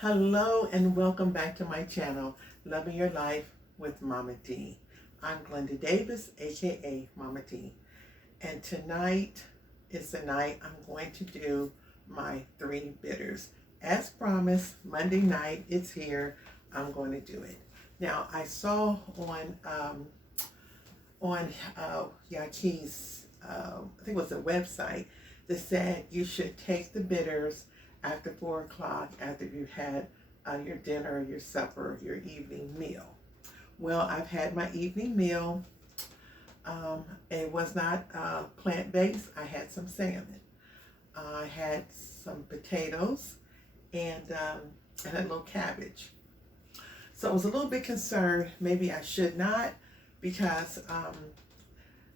Hello and welcome back to my channel, Loving Your Life with Mama D. I'm Glenda Davis, aka Mama D. And tonight is the night I'm going to do my 3 bitters. As promised, Monday night, it's here. I'm going to do it. Now, I saw on Yahki's, I think it was a website, that said you should take the bitters after 4 o'clock, after you've had your dinner, your supper, your evening meal. Well, I've had my evening meal. It was not plant-based. I had some salmon. I had some potatoes and a little cabbage. So I was a little bit concerned, maybe I should not, because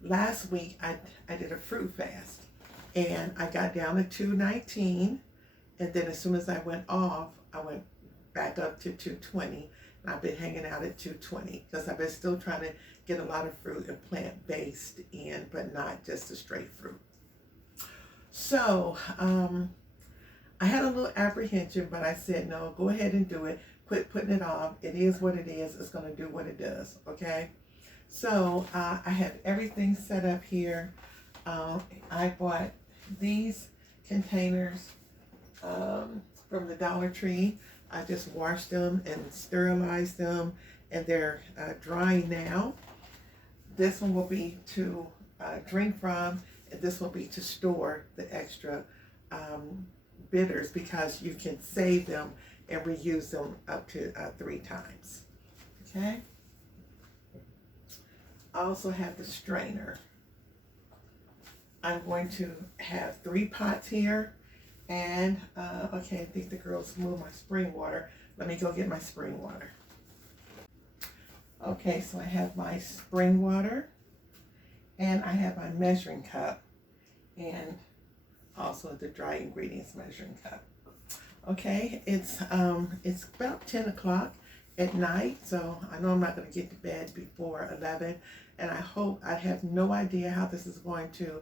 last week I did a fruit fast and I got down to 219, and then as soon as I went off, I went back up to 220, and I've been hanging out at 220 because I've been still trying to get a lot of fruit and plant-based in, but not just the straight fruit. So I had a little apprehension, but I said, no, go ahead and do it. Quit putting it off. It is what it is. It's going to do what it does, okay? So I have everything set up here. I bought these containers from the Dollar Tree. I just washed them and sterilized them, and they're drying now. This one will be to drink from, and this will be to store the extra bitters, because you can save them and reuse them up to 3 times. Okay. I also have the strainer. I'm going to have 3 pots here, and okay, I think the girls moved my spring water. Let me go get my spring water. Okay, so I have my spring water, and I have my measuring cup, and also the dry ingredients measuring cup. Okay, it's about 10 o'clock at night, so I know I'm not going to get to bed before 11, and I have no idea how this is going to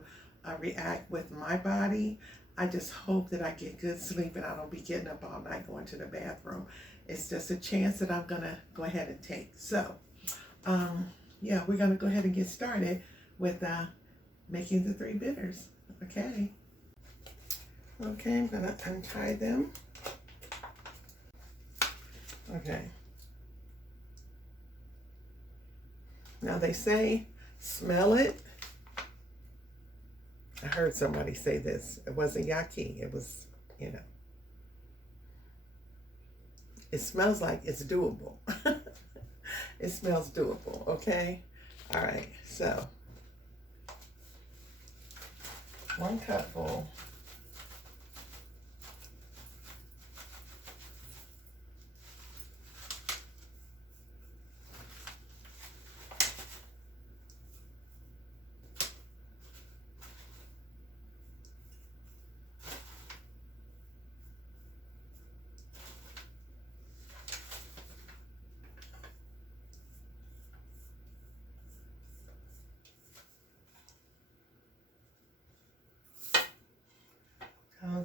react with my body. I just hope that I get good sleep and I don't be getting up all night going to the bathroom. It's just a chance that I'm going to go ahead and take. So, yeah, we're going to go ahead and get started with making the 3 bitters. Okay. Okay, I'm going to untie them. Okay. Now they say, smell it. I heard somebody say this. It wasn't Yahki. It was, it smells like it's doable. It smells doable, okay? All right, so 1 cupful.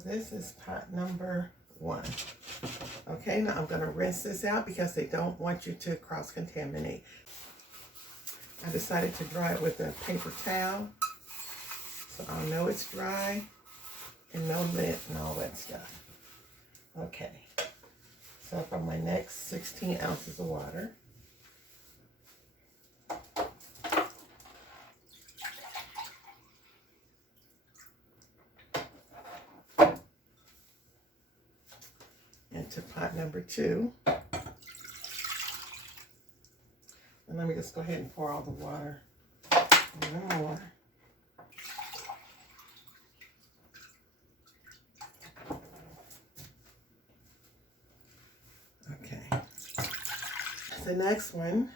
This is pot number 1. Okay, now I'm going to rinse this out because they don't want you to cross-contaminate. I decided to dry it with a paper towel, so I'll know it's dry and no lint and all that stuff. Okay, so for my next 16 ounces of water, into pot number 2. And let me just go ahead and pour all the water. A little more. Okay. The next one,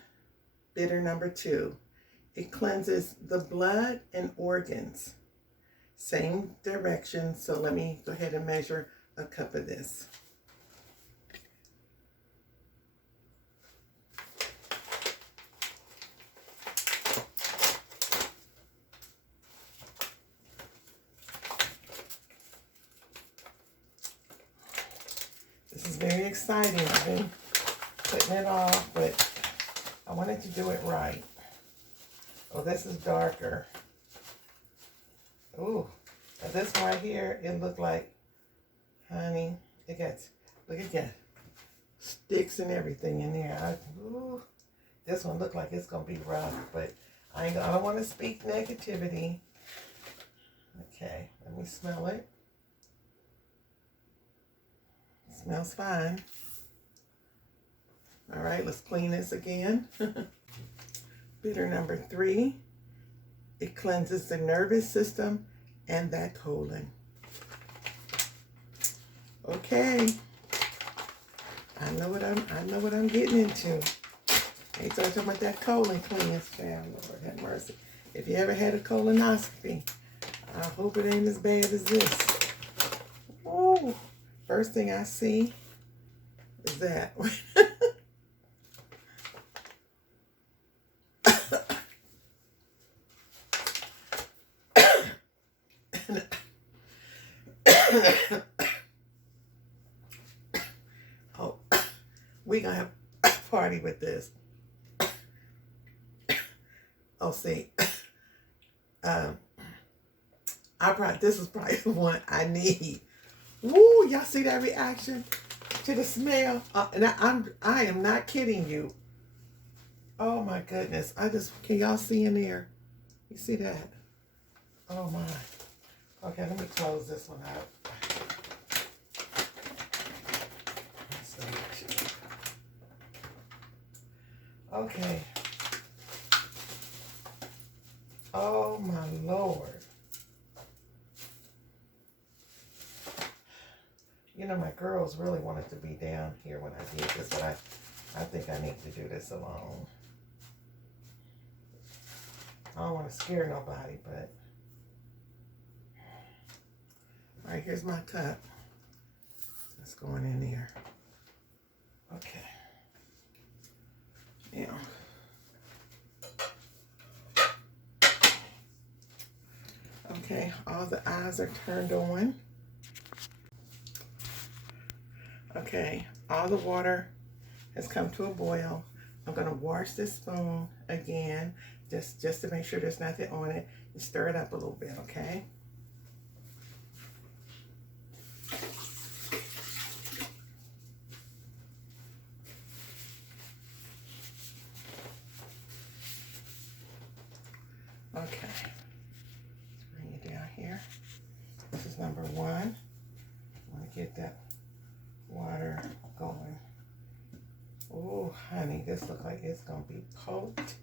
bitter number 2. It cleanses the blood and organs. Same direction, so let me go ahead and measure a cup of this. This is very exciting. I've been putting it off, but I wanted to do it right. Oh, this is darker. Ooh, this right here, it looked like, honey, it got, look at that, sticks and everything in there. Ooh, this one looked like it's gonna be rough, but I don't want to speak negativity. Okay, let me smell it. It smells fine. All right, let's clean this again. Bitter number 3. It cleanses the nervous system and that colon. Okay. I know what I'm getting into. They talking about that colon cleanse, child. Lord have mercy. If you ever had a colonoscopy, I hope it ain't as bad as this. Oh, first thing I see is that. Oh, we gonna have a party with this. Oh, see, this is probably the one I need. Woo, y'all see that reaction to the smell? And I am not kidding you. Oh my goodness, can y'all see in there? You see that? Oh my. Okay, let me close this one out. Okay. Oh my Lord. You know, my girls really wanted to be down here when I did this, but I think I need to do this alone. I don't want to scare nobody, but. All right, here's my cup. That's going in there. Okay. Now. Okay, all the eyes are turned on. Okay, all the water has come to a boil. I'm gonna wash this spoon again, just to make sure there's nothing on it, and stir it up a little bit, okay? Okay, let's bring it down here. This is number 1. I want to get that water going. Oh, honey, this looks like it's going to be potent.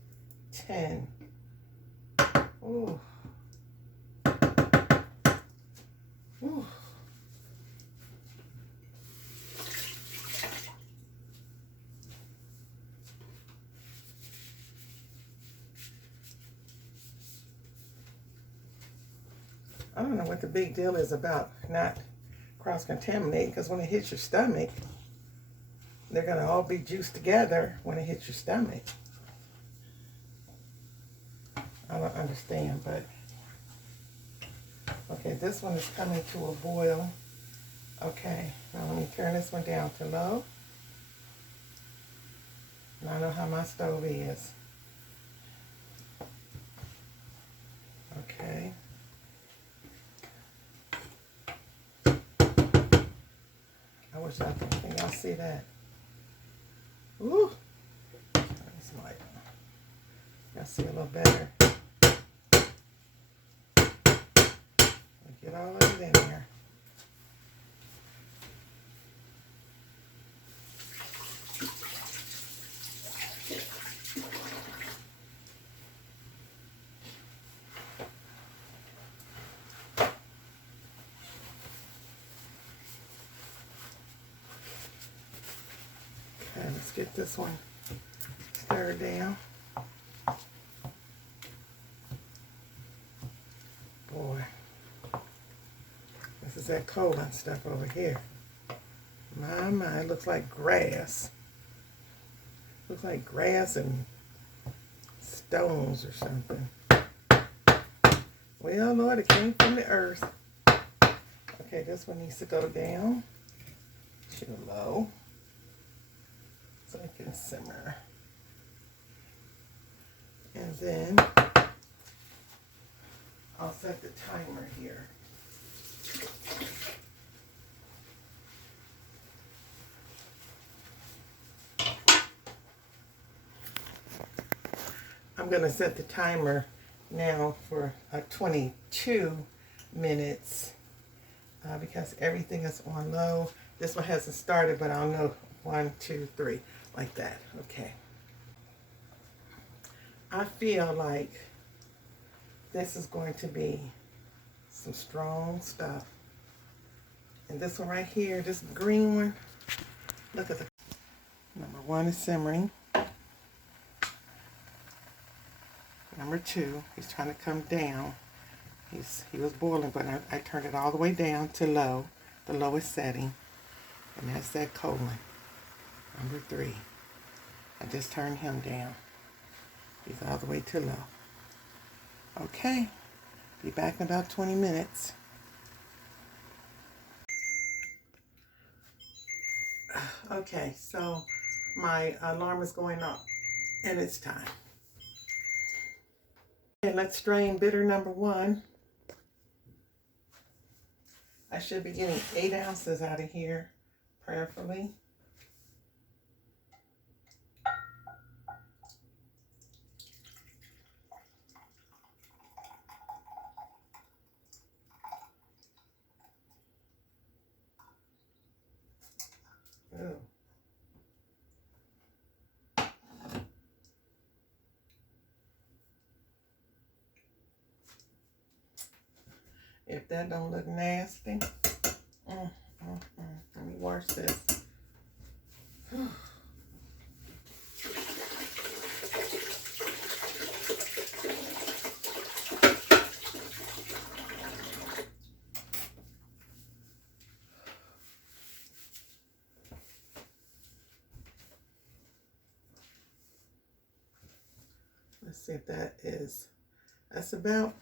Ooh. Ooh. I don't know what the big deal is about not cross-contaminating, because when it hits your stomach, they're going to all be juiced together when it hits your stomach. I don't understand, but okay, this one is coming to a boil. Okay, now let me turn this one down to low. Now I know how my stove is. Okay. I wish can y'all see that? Ooh. That's light. Y'all see a little better. Get all of it in there. Okay, let's get this one stirred down. Boy, this is that colon stuff over here. My, it looks like grass. Looks like grass and stones or something. Well, Lord, it came from the earth. Okay, this one needs to go down. to low so it can simmer. And then I'll set the timer here. I'm going to set the timer now for 22 minutes because everything is on low. This one hasn't started, but I'll know 1, 2, 3, like that. Okay. I feel like this is going to be some strong stuff. And this one right here, this green one, look at the number 1 is simmering. Number 2, he's trying to come down. He was boiling, but I turned it all the way down to low, the lowest setting. And that's that colon. Number 3. I just turned him down. He's all the way to low. Okay, be back in about 20 minutes. Okay, so my alarm is going off and it's time. Okay, let's strain bitter number 1. I should be getting 8 ounces out of here, prayerfully. Ooh. If that don't look nasty, let me wash this. Let's see if that is, it's about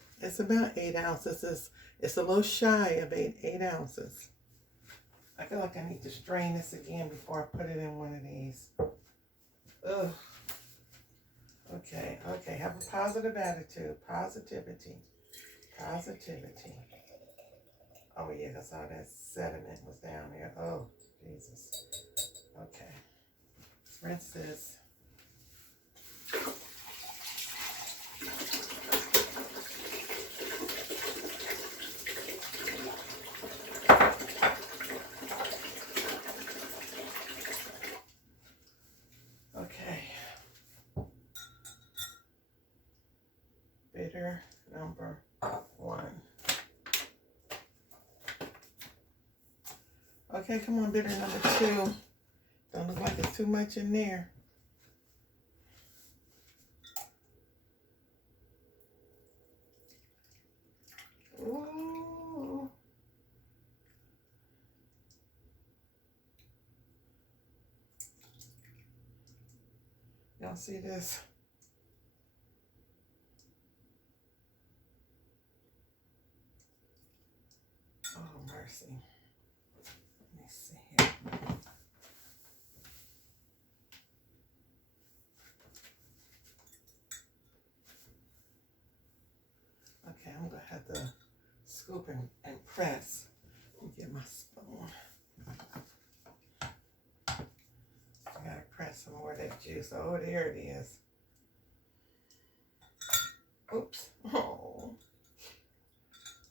8 ounces. It's a little shy of 8 ounces. I feel like I need to strain this again before I put it in one of these. Ugh. Okay, have a positive attitude. Positivity. Oh yeah, that's all that sediment was down there. Oh, Jesus. Okay. Let's rinse this. Bitter number 1. Okay, come on, bitter number 2. Don't look like it's too much in there. Ooh. Y'all see this? Oh, mercy. Let me see here. Okay, I'm going to have to scoop and press. Let me get my spoon. I got to press some more of that juice. Oh, there it is. Oops. Oh.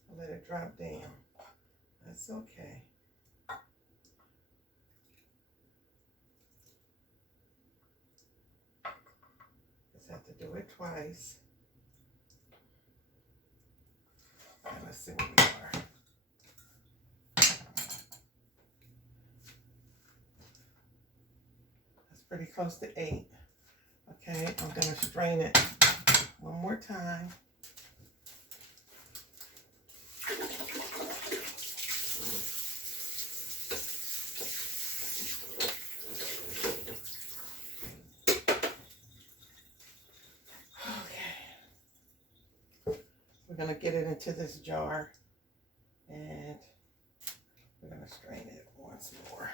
I'll let it drop down. That's okay. Just have to do it twice. All right, let's see where we are. That's pretty close to 8. Okay, I'm going to strain it one more time. We're going to get it into this jar and we're going to strain it once more.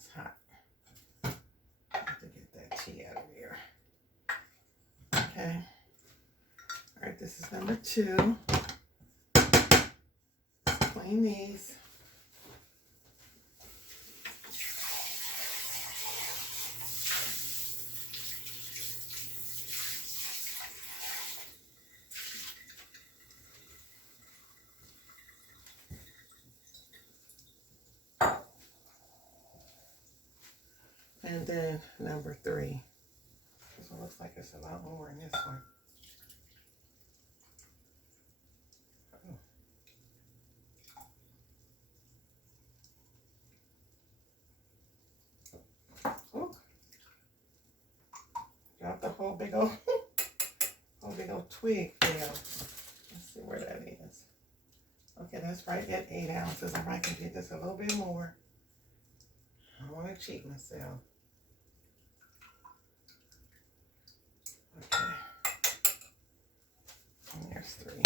That's hot. I have to get that tea out of here. Okay. All right, this is number 2. Clean these. And then number 3. This one looks like it's a lot more in this one. Oh. Drop the whole big old twig down. Let's see where that is. Okay, that's right at 8 ounces. I might can get this a little bit more. I don't want to cheat myself. Okay. And there's 3.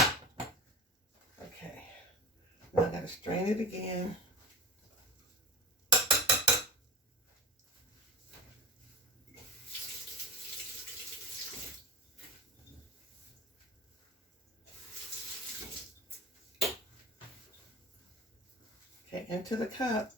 Okay. Now I gotta strain it again. Okay, into the cup.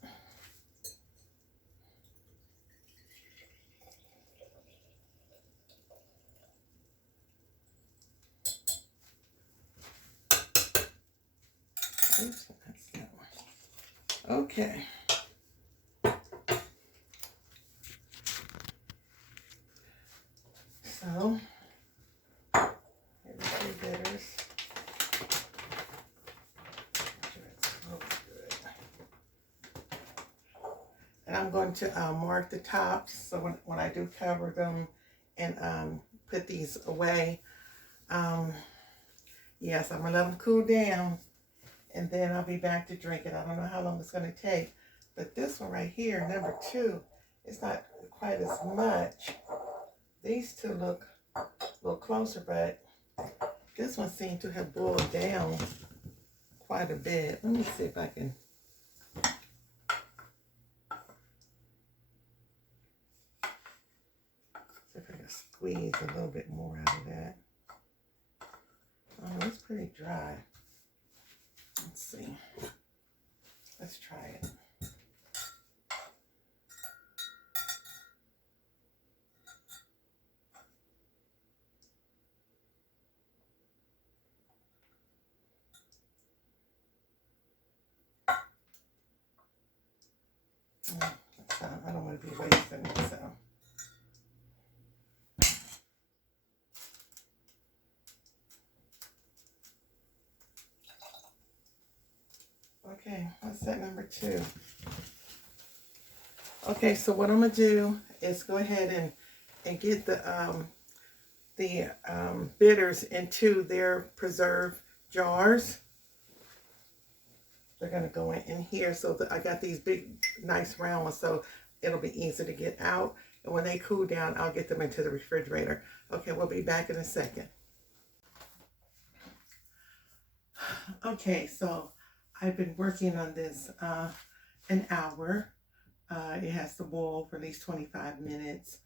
Oops, that's that one. Okay. So, here's the 3 bitters. And I'm going to mark the tops, so when I do cover them and put these away, yes, I'm going to let them cool down, and then I'll be back to drink it. I don't know how long it's going to take, but this one right here, number 2, it's not quite as much. These 2 look a little closer, but this one seemed to have boiled down quite a bit. Let me see if I can... squeeze a little bit more out of that. Oh, it's pretty dry. Let's see. Let's try it. I don't want to be wasting it, so. Okay, that's that number 2. Okay, so what I'm gonna do is go ahead and get the bitters into their preserve jars. They're gonna go in here, so that I got these big, nice round ones, so it'll be easy to get out. And when they cool down, I'll get them into the refrigerator. Okay, we'll be back in a second. Okay, so I've been working on this an hour. It has to boil for at least 25 minutes.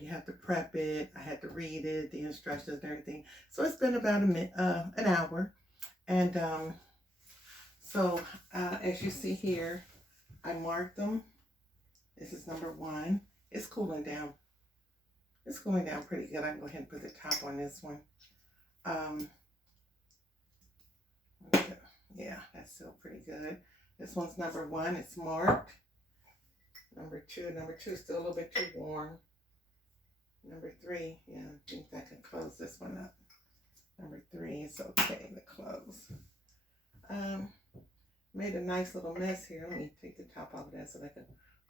You have to prep it. I had to read it, the instructions and everything. So it's been about an hour. And so as you see here, I marked them. This is number 1. It's cooling down. It's cooling down pretty good. I can go ahead and put the top on this one. Yeah, that's still pretty good. This one's number 1. It's marked. Number 2 is still a little bit too warm. Number 3, yeah, I think I can close this one up. Number 3 is okay to close. Made a nice little mess here. Let me take the top off of that so that can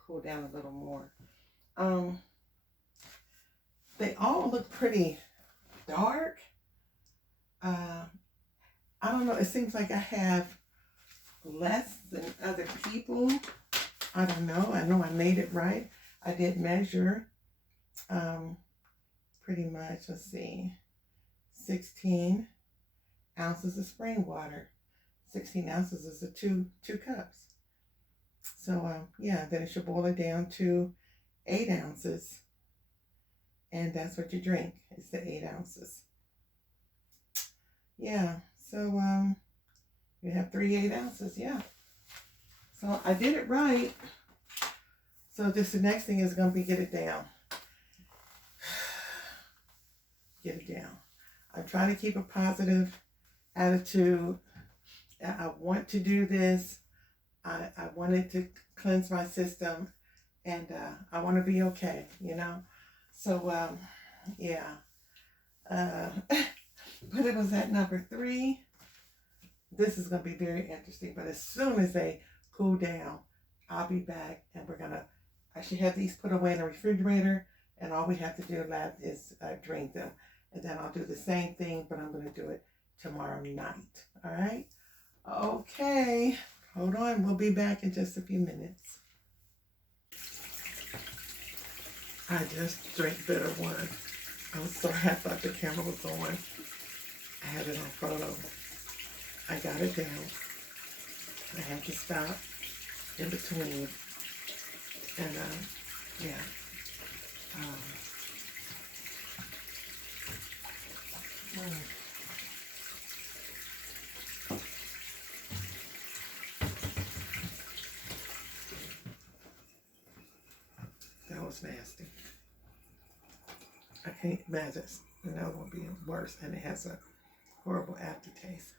cool down a little more. They all look pretty dark. I don't know, it seems like I have less than other people. I don't know. I know I made it right. I did measure pretty much, let's see, 16 ounces of spring water. 16 ounces is two cups. So yeah, then it should boil it down to 8 ounces, and that's what you drink. It's the 8 ounces. Yeah. So you have 3 8 ounces. Yeah. So I did it right. So this the next thing is gonna be get it down. Get it down. I'm trying to keep a positive attitude. I want to do this. I wanted to cleanse my system, and I want to be okay, you know. So yeah. But it was at number 3. This is gonna be very interesting. But as soon as they cool down, I'll be back, and we're gonna. I should have these put away in the refrigerator, and all we have to do left is drink them. And then I'll do the same thing, but I'm going to do it tomorrow night. All right? Okay. Hold on. We'll be back in just a few minutes. I just drank bitter one. I'm sorry. I thought the camera was on. I had it on photo. I got it down. I had to stop in between. And, yeah. That was nasty. I can't imagine another one being worse, and it has a horrible aftertaste.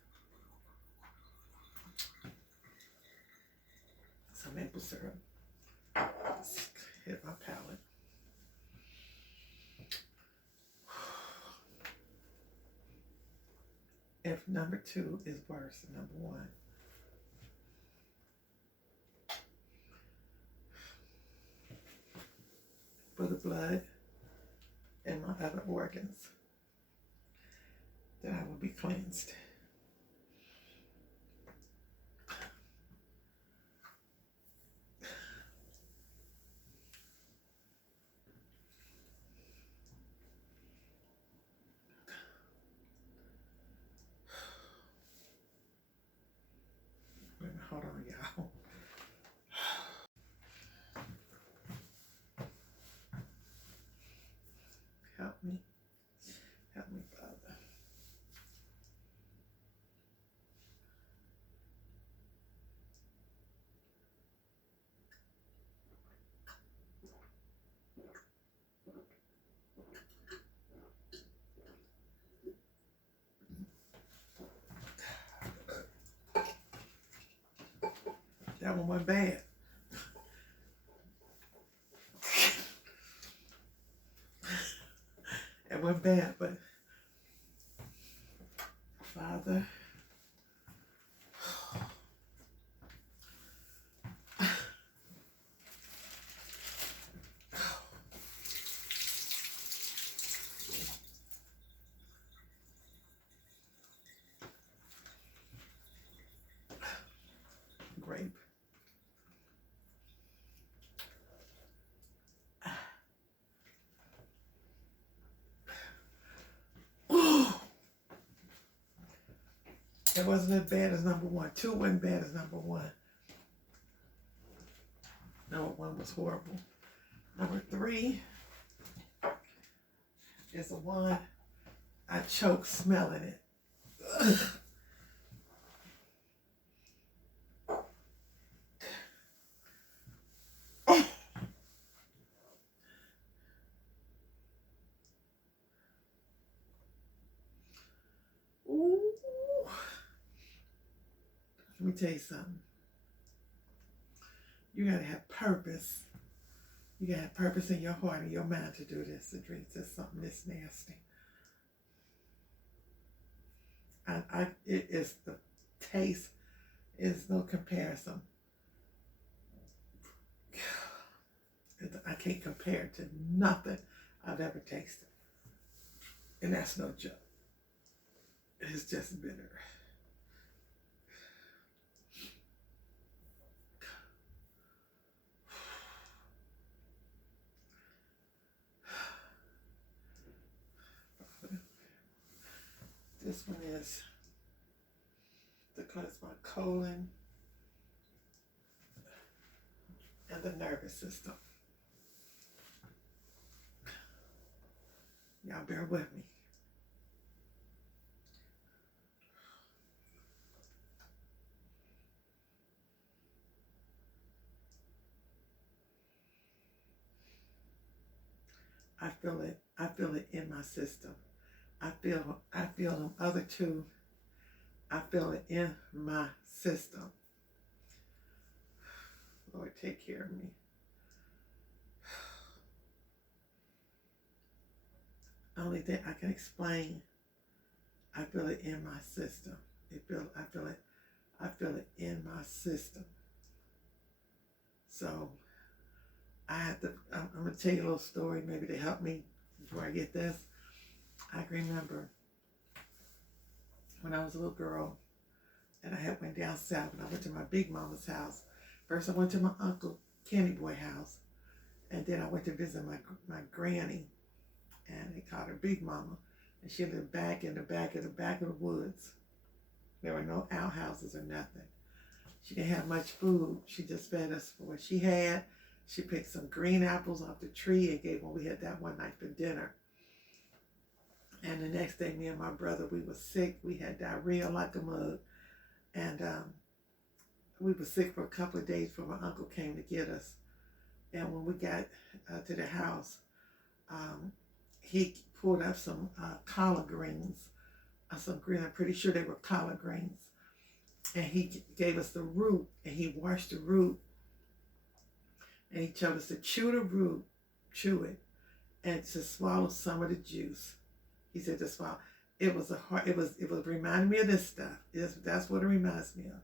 Some maple syrup. Just hit my palate. If number 2 is worse than number 1. For the blood and my other organs, that I will be cleansed. Hold on, y'all. Help me. Help me, Father. That one went bad. It went bad, but Father, grape. It wasn't as bad as number 1. 2 wasn't bad as number 1. Number 1 was horrible. Number 3 is the one I choke smelling it. Ugh. Ooh. Let me tell you something. You gotta have purpose. You gotta have purpose in your heart and your mind to do this, to drink this something this nasty. It is, the taste is no comparison. I can't compare it to nothing I've ever tasted. And that's no joke. It's just bitter. This one is to cleanse my colon. the nervous system. Y'all bear with me. I feel it. I feel it in my system. I feel them other two. I feel it in my system. Lord, take care of me. Only thing I can explain, I feel it in my system. I feel it in my system. So I'm gonna tell you a little story maybe to help me before I get this. I can remember when I was a little girl and I had went down south and I went to my big mama's house. First I went to my uncle Kenny Boy house, and then I went to visit my granny, and they called her Big Mama, and she lived back in the back of the woods. There were no outhouses or nothing. She didn't have much food. She just fed us for what she had. She picked some green apples off the tree and gave one. We had that one night for dinner. And the next day, me and my brother, we were sick. We had diarrhea like a mug. And we were sick for a couple of days before my uncle came to get us. And when we got to the house, he pulled up some collard greens. Some green, I'm pretty sure they were collard greens. And he gave us the root, and he washed the root. And he told us to chew the root, chew it, and to swallow some of the juice. He said to swallow. It was reminding me of this stuff. That's what it reminds me of.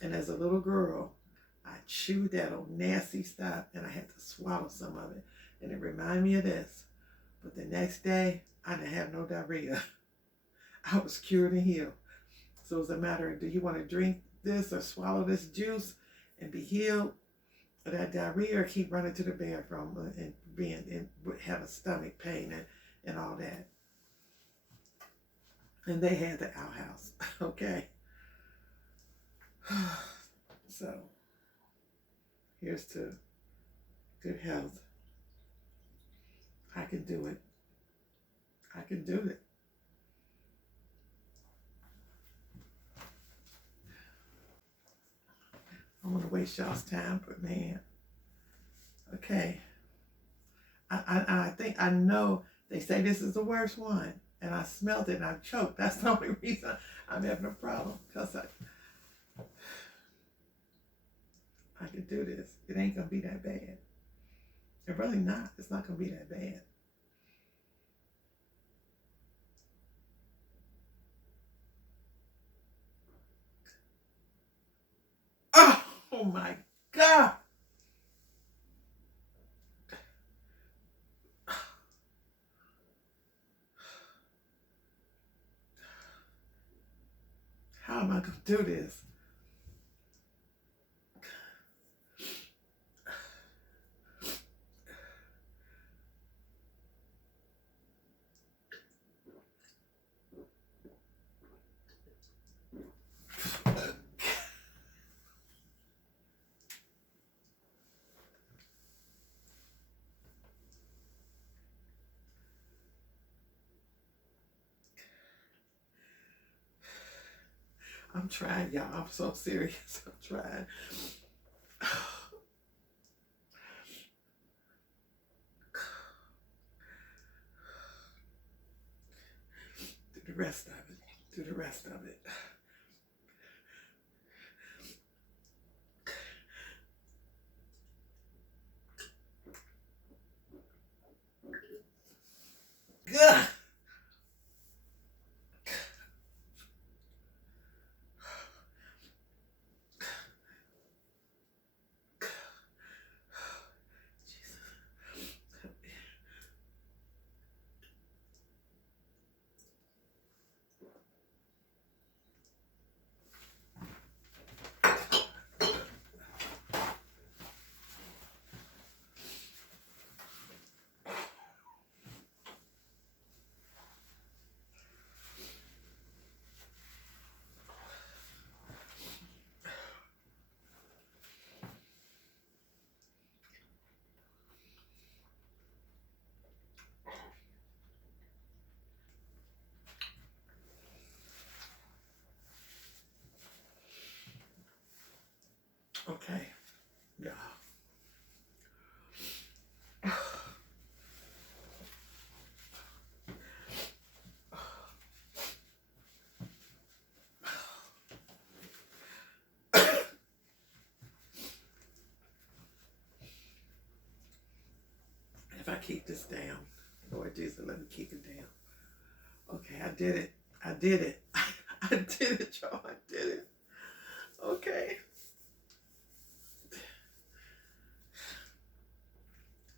And as a little girl, I chewed that old nasty stuff, and I had to swallow some of it. And it reminded me of this. But the next day, I didn't have no diarrhea. I was cured and healed. So it's a matter of, do you want to drink this or swallow this juice and be healed of that diarrhea, or keep running to the bathroom and have a stomach pain and all that? And they had the outhouse, okay? So here's to good health. I can do it. I can do it. I don't want to waste y'all's time, but man, okay. I think I know they say this is the worst one, and I smelled it and I choked. That's the only reason I'm having a problem, because I can do this. It ain't gonna be that bad. It's really not. It's not gonna be that bad. Oh my God. How am I gonna do this? I'm trying, y'all. I'm so serious. I'm trying. Do the rest of it. Do the rest of it. Gah! Okay, y'all. If I keep this down, Lord Jesus, let me keep it down. Okay, I did it. I did it. I did it, y'all. I did it. Okay.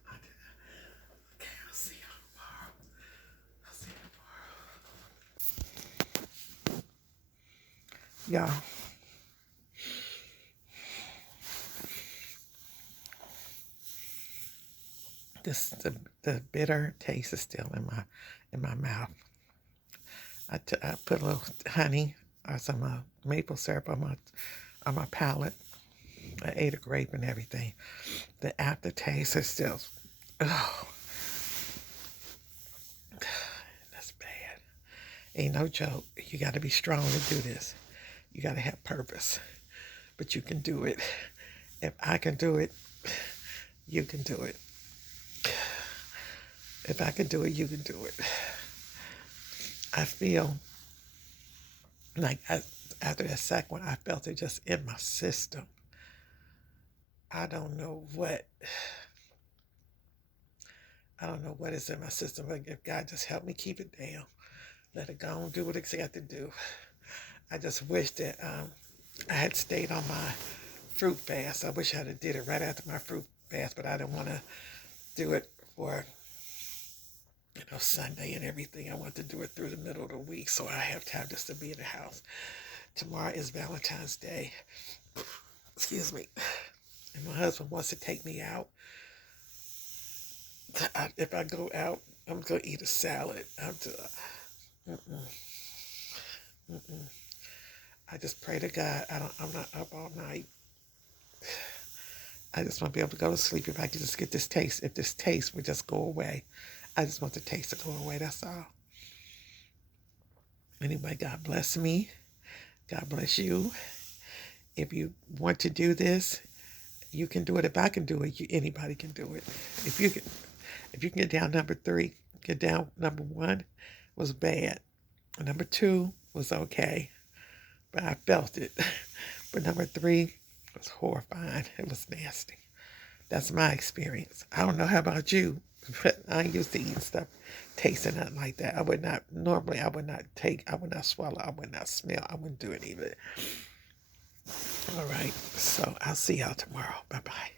I did it. Okay, I'll see y'all tomorrow. I'll see you tomorrow. Y'all. The bitter taste is still in my mouth. I put a little honey or some maple syrup on my palate. I ate a grape and everything. The aftertaste is still, oh, that's bad. Ain't no joke. You got to be strong to do this. You got to have purpose, but you can do it. If I can do it, you can do it. If I can do it, you can do it. I feel like after that second one, I felt it just in my system. I don't know what is in my system. But if God just help me keep it down, let it go and do what it's got to do. I just wish that I had stayed on my fruit fast. I wish I'd have did it right after my fruit fast, but I didn't want to do it for Sunday and everything. I want to do it through the middle of the week so I have time just to be in the house. Tomorrow is Valentine's Day. Excuse me. And my husband wants to take me out. If I go out, I'm going to eat a salad. I just pray to God. I'm not up all night. I just want to be able to go to sleep if I can just get this taste. If this taste would just go away. I just want the taste to go away. That's all. Anyway, God bless me. God bless you. If you want to do this, you can do it. If I can do it, anybody can do it. If you can get down number 3, get down number 1 was bad. Number 2 was okay, but I felt it. But number 3 was horrifying. It was nasty. That's my experience. I don't know how about you, but I ain't used to eating stuff, tasting nothing like that. I would not swallow, I would not smell, I wouldn't do any of it. All right, so I'll see y'all tomorrow. Bye-bye.